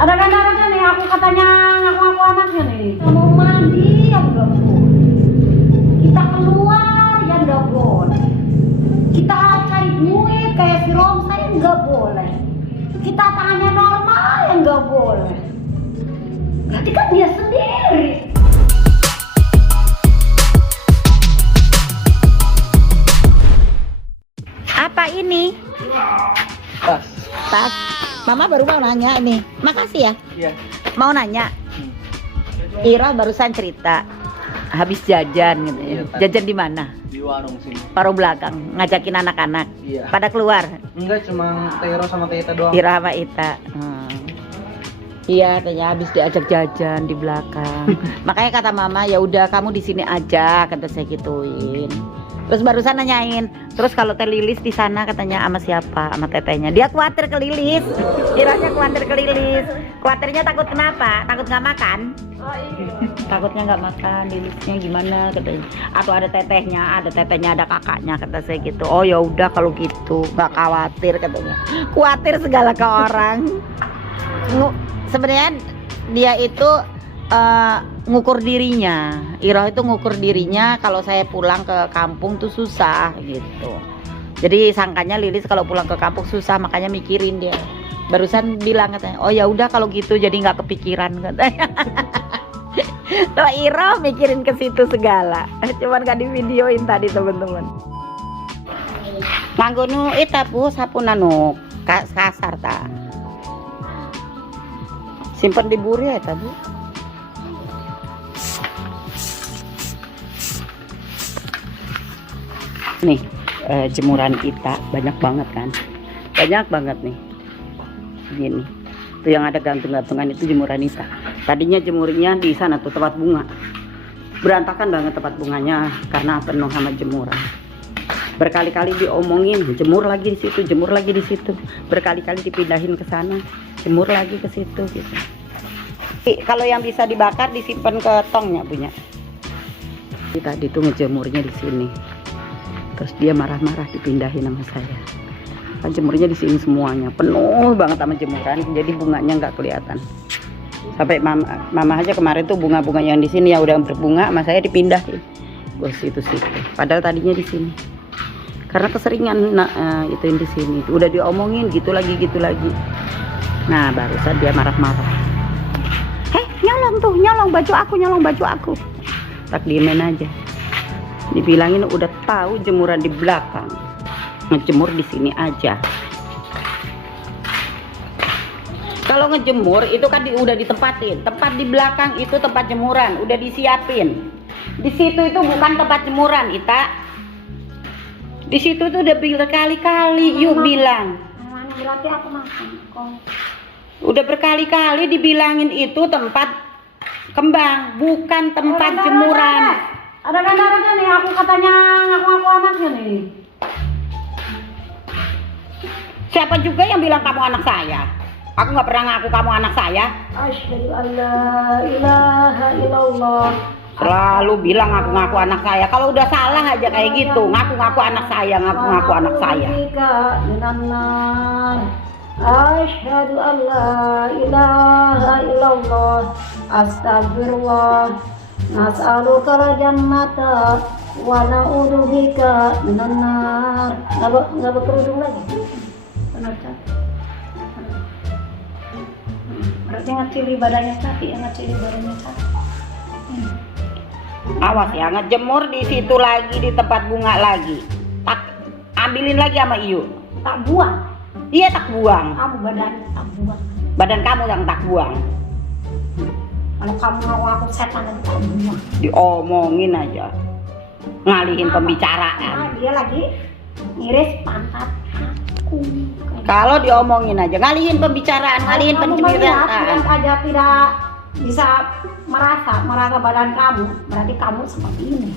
Ada nih, aku katanya ngaku-ngaku anaknya nih. Kita mau mandi ya nggak boleh. Kita keluar ya nggak boleh. Kita cari duit kayak si Romsa ya nggak boleh. Kita tanya normal ya nggak boleh. Berarti kan dia sendiri. Apa ini? Tas. Tas. Mama baru mau nanya ini. Makasih ya. Iya. Mau nanya. Ira barusan cerita habis jajan gitu ya. Iya, Pak. Jajan di mana? Di warung sini. Paruh belakang, ngajakin anak-anak. Iya. Pada keluar. Enggak, cuma Tero sama Teta doang. Ira sama Ita. Iya, tanya habis diajak jajan di belakang. Makanya kata Mama, ya udah kamu di sini aja, kata saya gituin. Terus barusan nanyain, terus kalau Teh Lilis di sana katanya sama siapa? Sama tetenya. Dia khawatir ke Lilis. Iranya khawatir ke Lilis. Khawatirnya takut kenapa? Takut nggak makan? Takutnya nggak makan, Lilisnya gimana katanya. Atau ada tetehnya, ada kakaknya, kata saya gitu. Oh ya udah kalau gitu, nggak khawatir katanya. Khawatir segala ke orang. Sebenarnya dia itu ngukur dirinya. Iroh itu ngukur dirinya kalau saya pulang ke kampung tuh susah gitu. Jadi sangkanya Lilis kalau pulang ke kampung susah, makanya mikirin dia. Barusan bilang katanya, oh ya udah kalau gitu jadi nggak kepikiran katanya. Tuh Iroh mikirin ke situ segala. Cuman gak di videoin tadi teman-teman. Manggonu ita pu sapunanu kasar ta. Simpen di buri ya tadi. Nih jemuran kita banyak banget kan, banyak banget nih gini tuh yang ada gantung-gantungan itu jemuran kita. Tadinya jemurnya di sana tuh tempat bunga, berantakan banget tempat bunganya karena penuh sama jemuran. Berkali-kali diomongin jemur lagi di situ, jemur lagi di situ, berkali-kali dipindahin ke sana, jemur lagi ke situ gitu. Kalau yang bisa dibakar disimpan ke tongnya punya. Tadi tuh ngejemurnya di sini. Terus dia marah-marah dipindahin sama saya. Kan jemurnya di sini semuanya penuh banget sama jemuran, jadi bunganya nggak kelihatan. Sampai mama aja kemarin tuh bunga-bunga yang di sini ya udah berbunga, sama saya dipindahin. Gue situ-situ. Padahal tadinya di sini. Karena keseringan itu yang di sini. Udah diomongin gitu lagi. Nah barusan dia marah-marah. Nyolong baju aku. Tak diemin aja. Dibilangin udah tahu jemuran di belakang, ngejemur di sini aja. Kalau ngejemur itu kan udah ditempatin, tempat di belakang itu tempat jemuran, udah disiapin. Di situ itu bukan tempat jemuran, Ita. Di situ tuh udah berkali-kali yuk bilang. Berarti aku makan. Udah berkali-kali dibilangin itu tempat kembang, bukan tempat jemuran. Ada nih, aku katanya ngaku-ngaku anaknya nih. Siapa juga yang bilang kamu anak saya? Aku nggak pernah ngaku kamu anak saya. Asyhadu alla ilaha illallah. Selalu bilang ngaku-ngaku anak saya. Kalau udah salah aja kayak gitu, ngaku-ngaku anak saya, ngaku-ngaku anak saya. Asyhadu alla ilaha illallah. Astagfirullah. Nas'aluka jannata wa na'udzubika minan nar. Enggak berkerudung lagi. Benar kan? Berarti ngecili badannya sapi, ngecili badannya sapi. Awas ya, ngejemur di situ lagi, di tempat bunga lagi. Tak ambilin lagi sama Iyu. Tak buang. Iya tak buang. Kamu badan tak buang. Badan kamu yang tak buang. Kalau kamu mau aku setan nanti tak buang. Diomongin aja, ngalihin pembicaraan. Nah, dia lagi ngiris pantat aku. Kalau diomongin aja, ngalihin pembicaraan, ngalihin Melihat pembicaraan. aja tidak bisa merasa badan kamu, berarti kamu seperti ini.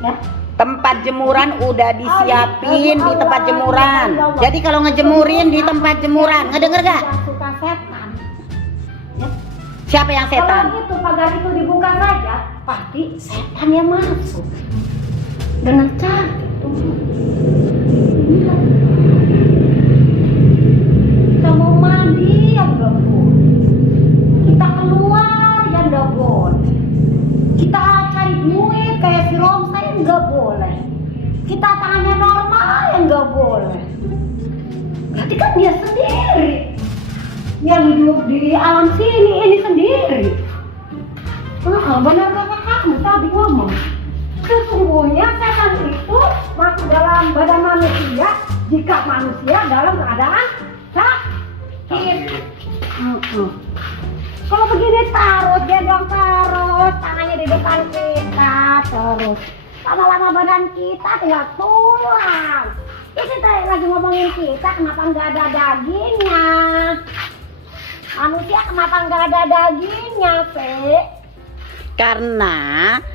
Ya. Tempat jemuran udah disiapin di tempat jemuran. Jadi kalau ngejemurin di tempat jemuran, ngedenger gak? Yang suka setan. Ya. Siapa yang setan? Kalau itu pagar itu dibuka saja, pasti setan yang masuk. Dengan cara itu. Kamu mandi yang gak boleh. hidup di alam sini ini sendiri. Benar kata kamu tadi ngomong. Sesungguhnya setan itu masuk dalam badan manusia jika manusia dalam keadaan sakit. Kalau begini terus, gendong terus, tangannya di depan kita terus. Lama-lama badan kita tinggal tulang. Ini tadi lagi ngomongin kita, kenapa nggak ada dagingnya? Manusia kenapa nggak ada dagingnya, Pe? Karena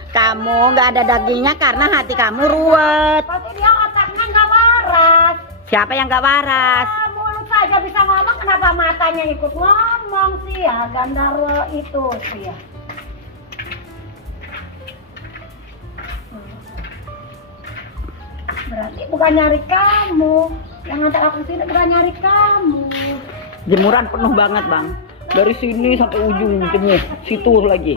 kamu nggak ada dagingnya karena hati kamu ruwet. Pasti dia otaknya nggak waras. Siapa yang nggak waras? Mulut saja bisa ngomong, kenapa matanya ikut ngomong sih ya? Gandharwa itu sih ya. Berarti bukan nyari kamu. Yang ngantar aku sini bukan nyari kamu. Jemuran penuh banget bang. Dari sini sampai ujung jemur, situ lagi.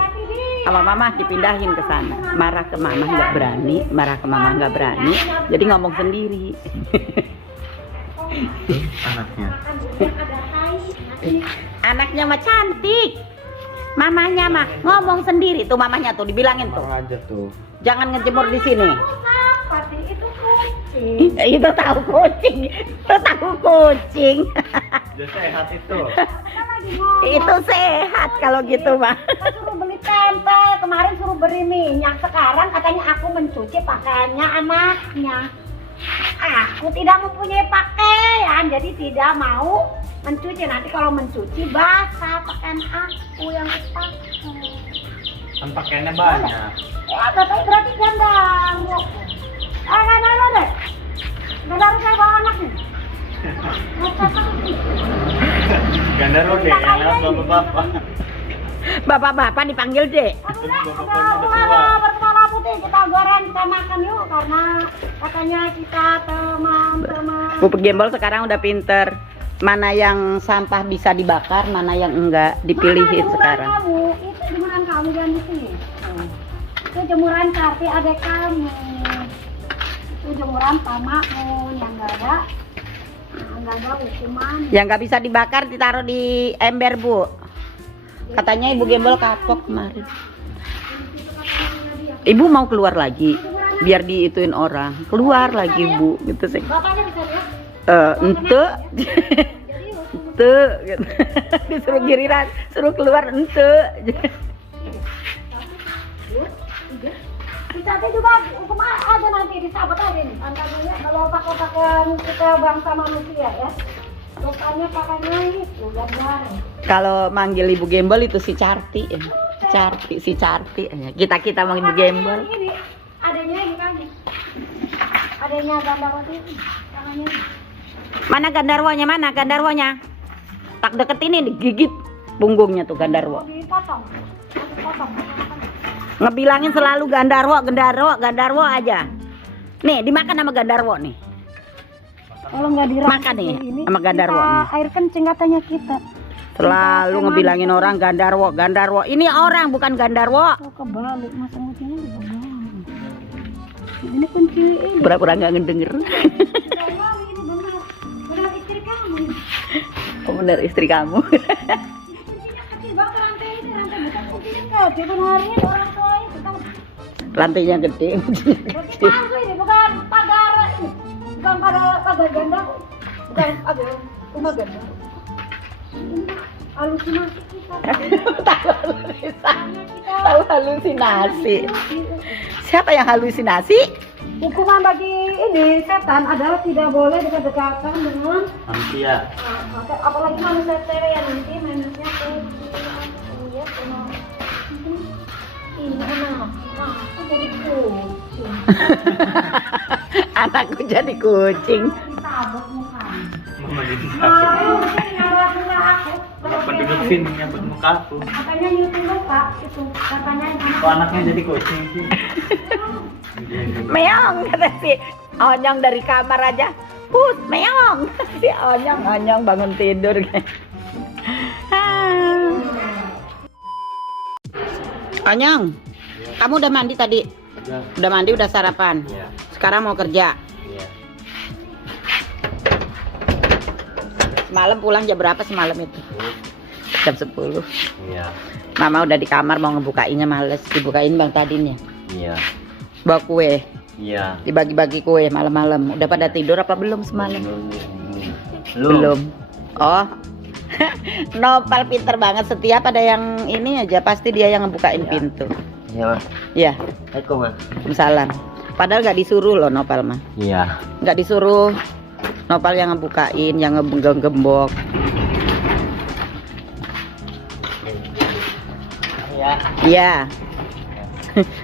Sama mama dipindahin ke sana. Marah ke mama nggak berani, marah ke mama nggak berani. Jadi ngomong sendiri. Anaknya. Anaknya mah cantik. Mamanya mah ngomong sendiri tuh, mamanya tuh dibilangin tuh. Aja tuh. Jangan ngejemur di sini. Pasti itu kucing. Itu tahu kucing. Itu tahu kucing. Udah sehat itu. Itu sehat kalau gitu mah. Suruh beli tempe, kemarin suruh beri minyak, sekarang katanya aku mencuci pakaiannya anaknya. Aku tidak mempunyai pakaian, jadi tidak mau mencuci. Nanti kalau mencuci basah pakaian aku yang dipakai. Kan pakaiannya banyak. Ya, tapi berarti gandharwa. Gandharwa deh. Gandharwa saya bawa anaknya. Gandharwa deh, yang lewat bapak-bapak. Bapak-bapak dipanggil deh. Ada berkepala putih, kita goreng, kita makan yuk karena katanya kita teman-teman. Bu Gembol sekarang udah pinter. Mana yang sampah bisa dibakar, mana yang enggak, dipilihin sekarang. Kamu, itu jemuran kamu jangan di sini. Itu jemuran Karti adek kamu. Itu jemuran pamakmu yang enggak ada hukuman. Yang nggak bisa dibakar ditaruh di ember bu. Katanya Ibu Gembol kapok kemarin. Ibu mau keluar lagi, biar diituin orang. Keluar lagi bu, gitu sih. Bapaknya bisa lihat. Ente, ente, gitu. Disuruh giliran, suruh keluar ente. Kita juga hukum aja nanti disabot aja nih. Angkatnya kalau pakai kita bangsa manusia ya. Rupanya pakainya itu gambar. Kalau manggil Ibu Gembol itu si Carti, si Carti. Kita mau Ibu Gembol. Ini adanya ini kan. Adanya Gandharwa itu. Tangannya. Mana Gandharwanya? Mana Gandharwanya? Tak deket ini digigit punggungnya tuh Gandharwa. Dipotong. Ngebilangin selalu Gandharwa aja. Nih dimakan sama Gandharwa nih. Kalau nggak dirangkul Makan nih ini, sama Gandharwa kita nih. air kencing katanya kita. Selalu ngebilangin orang Gandharwa. Ini orang bukan Gandharwa. Oh kebalik, masa kucingnya juga balik. Ini kunci ini. Pura-pura nggak ngedenger. Ini benar istri kamu. Oh bener istri kamu. Kuncinya kecil banget rantai ini, rantai bukan kuncinya kecil. Benarin orang tua itu kan. Lantainya gede. Berarti palsu ini, bukan pagar ini. Bukan pagar ganda, bukan pagar rumah ganda. Ini halusinasi kita. Tahu halusinasi. Siapa yang halusinasi? Hukuman bagi ini setan adalah tidak boleh dekat-dekatan dengan Manusia. apalagi manusia cewek yang nanti mainnya ini anak aku jadi kucing. Anakku jadi kucing. Ditabok mukanya. Mama jadi aku. Kenapa duduk sini nyambut muka aku? Katanya nyuting lupa itu katanya Kok anaknya jadi kucing sih? Meong kata si Onyong dari kamar aja. Put, meong. Si Onyong bangun tidur. Onyong, kamu udah mandi tadi? Udah mandi, udah sarapan. Iya. Sekarang mau kerja. Iya. Semalam pulang jam berapa semalam itu? jam 10. Iya. Mama udah di kamar mau ngebukainnya males. Dibukain Bang Tadin ya. Iya. Bawa kue. Iya. Dibagi-bagi kue malam-malam. Udah pada tidur apa belum semalam? Belum. Oh. Nopal pinter banget, setiap ada yang ini aja pasti dia yang ngebukain Iya. pintu. Iya, Mas. Ya, Assalamualaikum, Mas. Waalaikumsalam. Padahal nggak disuruh loh Nopal mah. Iya. Nggak disuruh. Nopal yang ngebukain, yang ngegembok. Iya. Iya.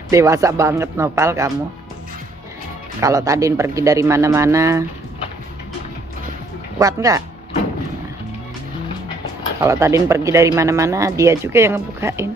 Dewasa banget Nopal kamu. Kalau Tadin pergi dari mana-mana, kuat nggak? Kalau Tadin pergi dari mana-mana, dia juga yang ngebukain.